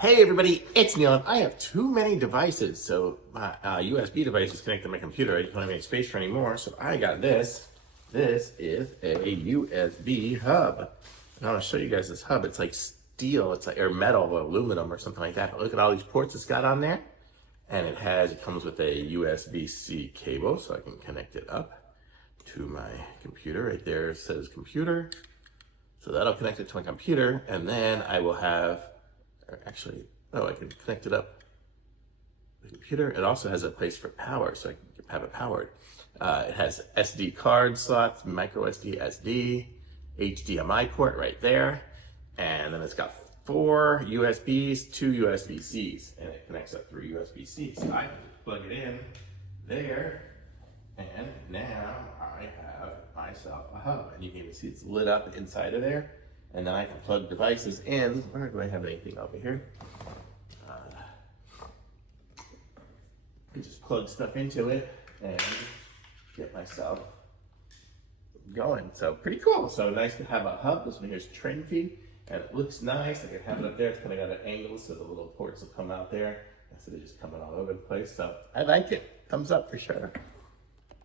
Hey everybody, it's Neil. I have too many devices, so my USB device is connected to my computer. I don't have any space for any more, so I got this. This is a USB hub. And I want to show you guys this hub. It's like steel, it's like or metal or aluminum or something like that. But look at all these ports it's got on there. And it comes with a USB-C cable, so I can connect it up to my computer. Right there it says computer. So that'll connect it to my computer, and then I will have I can connect it up to the computer. It also has a place for power, so I can have it powered. It has SD card slots, micro SD, HDMI port right there. And then it's got 4 USBs, 2 USB-Cs, and it connects up through USB-C. So I can plug it in there, and now I have myself a hub. And you can even see it's lit up inside of there. And then I can plug devices in. Where do I have anything over here? I can just plug stuff into it and get myself going. So pretty cool. So nice to have a hub. This one here is TRENFI, and it looks nice. I can have it up there. It's kind of got an angle so the little ports will come out there instead of just coming all over the place. So I like it. Thumbs up for sure.